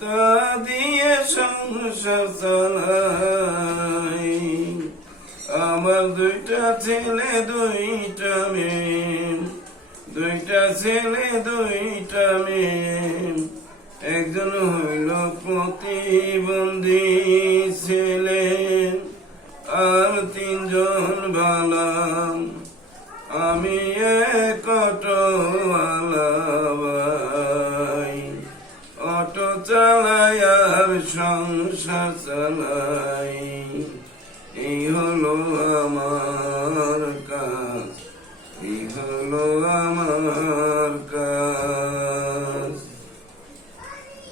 তা দিয়ে সংসার চালাই। আমার দুইটা ছেলে দুইটা মেয়ে, দুইটা ছেলে দুইটা মেয়ে। একজন হইল প্রতিবন্ধী ছেলে, আর তিনজন বালা। আমি এক অটোওয়ালা ভাই, অটো চালাই আর সংসার চালাই। এই হলো আমার কাজ, এই হলো আমার কাজ।